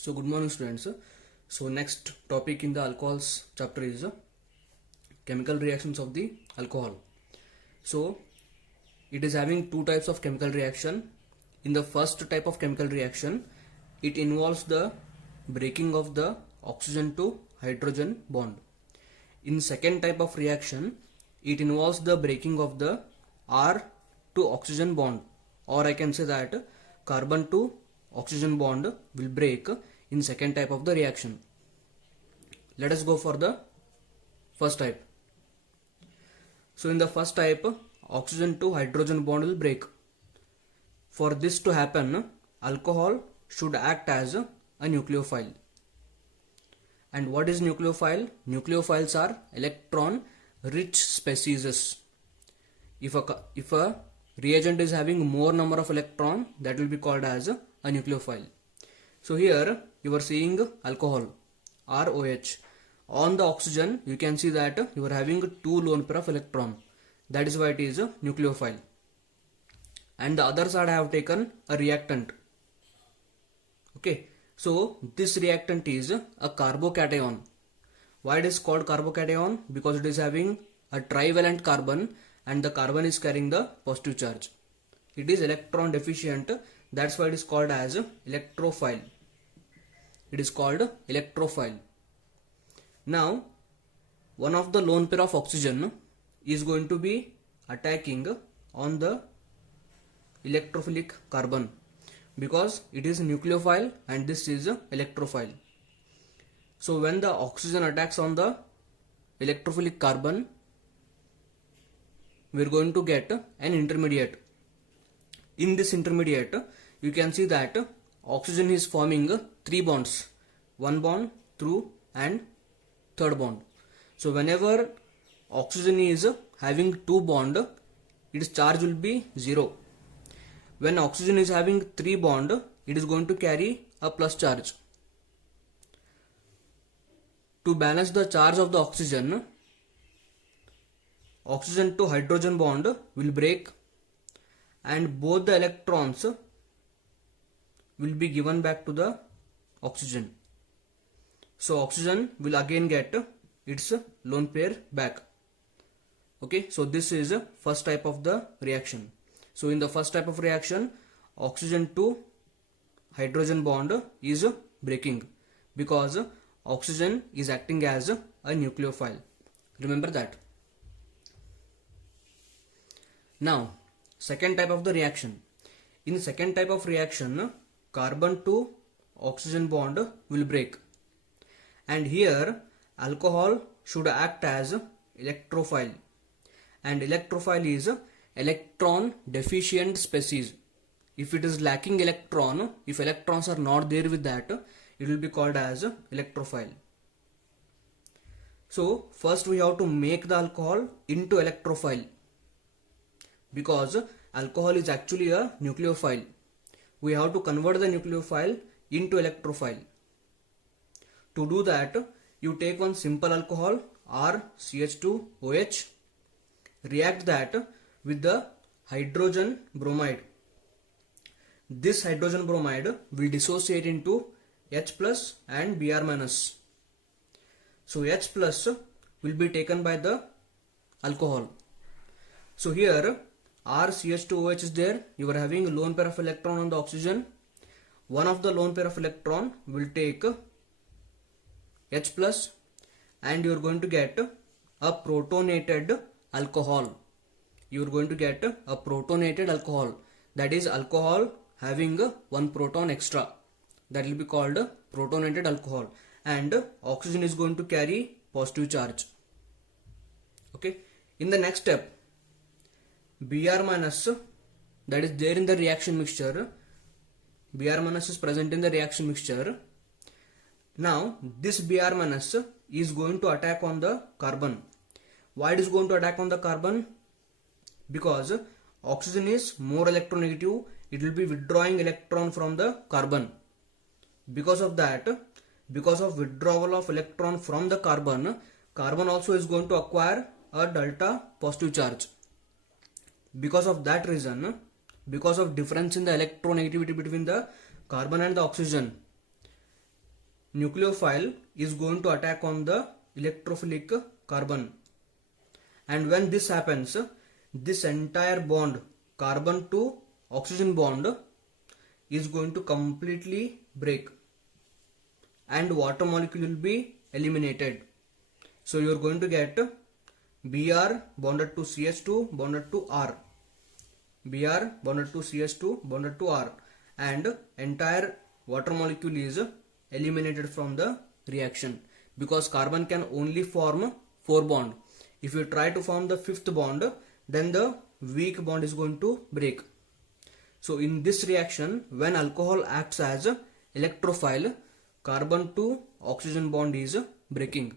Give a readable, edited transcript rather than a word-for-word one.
So good morning students. So next topic in the alcohols chapter is chemical reactions of the alcohol. So it is having two types of chemical reaction. In the first type of chemical reaction, it involves the breaking of the oxygen to hydrogen bond. In second type of reaction, it involves the breaking of the R to oxygen bond, or I can say that carbon to oxygen bond will break in second type of the reaction. Let us go for the first type. So in the first type, oxygen to hydrogen bond will break. For this to happen, alcohol should act as a nucleophile. And what is nucleophile? Nucleophiles are electron rich species. If a reagent is having more number of electron, that will be called as a nucleophile. So here you are seeing alcohol ROH. On the oxygen you can see that you are having two lone pair of electron. That is why it is a nucleophile. And the other side I have taken a reactant. Okay, so this reactant is a carbocation. Why it is called carbocation? Because it is having a trivalent carbon and the carbon is carrying the positive charge. It is electron deficient, that's why it is called as electrophile. It is called electrophile. Now one of the lone pair of oxygen is going to be attacking on the electrophilic carbon because it is nucleophile and this is electrophile. So when the oxygen attacks on the electrophilic carbon, we are going to get an intermediate. In this intermediate, you can see that oxygen is forming three bonds, one bond, through, and third bond. So whenever oxygen is having two bond, its charge will be 0. When oxygen is having three bond, it is going to carry a plus charge. To balance the charge of the oxygen, oxygen to hydrogen bond will break and both the electrons will be given back to the oxygen. So oxygen will again get its lone pair back. Okay, so this is first type of the reaction. So in the first type of reaction, oxygen to hydrogen bond is breaking because oxygen is acting as a nucleophile. Remember that. Now second type of the reaction. In second type of reaction, carbon to oxygen bond will break. And here alcohol should act as electrophile. And electrophile is electron deficient species. If it is lacking electron, if electrons are not there with that, it will be called as electrophile. So first we have to make the alcohol into electrophile. Because alcohol is actually a nucleophile, we have to convert the nucleophile into electrophile. To do that, you take one simple alcohol RCH2OH, react that with the hydrogen bromide. This hydrogen bromide will dissociate into H plus and Br minus. So H plus will be taken by the alcohol. So here RCH2OH is there. You are having a lone pair of electron on the oxygen. One of the lone pair of electron will take H plus and you are going to get a protonated alcohol. You are going to get a protonated alcohol. That is alcohol having one proton extra. That will be called protonated alcohol. And oxygen is going to carry positive charge. Okay. In the next step, Br minus, that is there in the reaction mixture. Br minus is present in the reaction mixture. Now this Br minus is going to attack on the carbon. Why it is going to attack on the carbon? Because oxygen is more electronegative, it will be withdrawing electron from the carbon. Because of that, because of withdrawal of electron from the carbon, carbon also is going to acquire a delta positive charge. Because of that reason, because of difference in the electronegativity between the carbon and the oxygen, nucleophile is going to attack on the electrophilic carbon, and when this happens, this entire bond, carbon to oxygen bond, is going to completely break and water molecule will be eliminated. So you are going to get Br bonded to CH2 bonded to R, Br bonded to CH2 bonded to R, and entire water molecule is eliminated from the reaction, because carbon can only form 4 bonds. If you try to form the 5th bond, then the weak bond is going to break. So in this reaction, when alcohol acts as electrophile, carbon to oxygen bond is breaking.